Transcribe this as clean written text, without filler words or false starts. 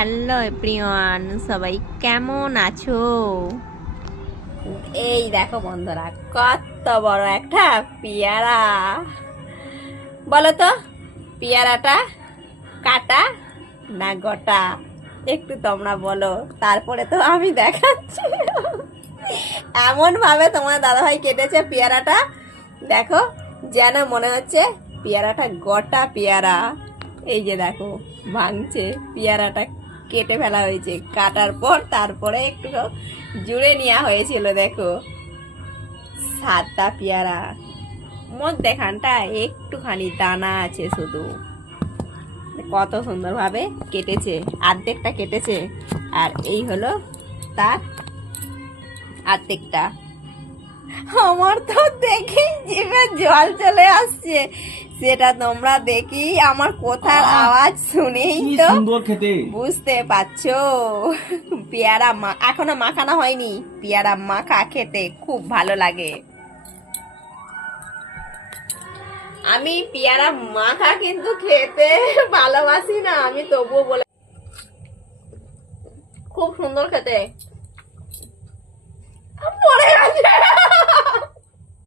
Hello everyone, সবাই কেমন আছো? এই দেখো বন্ধুরা, কত বড় একটা পেয়ারা। বলো তো, পেয়ারাটা কাটা না গোটা? একটু তোমরা বলো, তারপরে তো আমি দেখাচ্ছি। এমন ভাবে তোমার দাদাভাই কেটেছে পেয়ারাটা, দেখো যেন মনে হচ্ছে পেয়ারাটা গোটা পেয়ারা। এই যে দেখো, ভাঙছে পেয়ারাটা, কেটে ফেলা হয়েছে। কাটার পর তারপরে একটু জুড়ে নেওয়া হয়েছিল। দেখো, সাদা পেয়ারা, মধ্যেখানটা একটুখানি দানা আছে শুধু। কত সুন্দরভাবে কেটেছে, অর্ধেকটা কেটেছে, আর এই হলো তার অর্ধেকটা। আমার তো দেখি জিভে জল চলে আসছে। সেটা তোমরা দেখি আমার কথার আওয়াজ শুনেই তো বুঝতে পারছো। পেয়ারা এখনো মাখানো হয়নি, পেয়ারা মাখা খেতে খুব ভালো লাগে। আমি পেয়ারা মাখা কিন্তু খেতে ভালোবাসি না, আমি তবুও বলে খুব সুন্দর খেতে। পড়ে গেছে।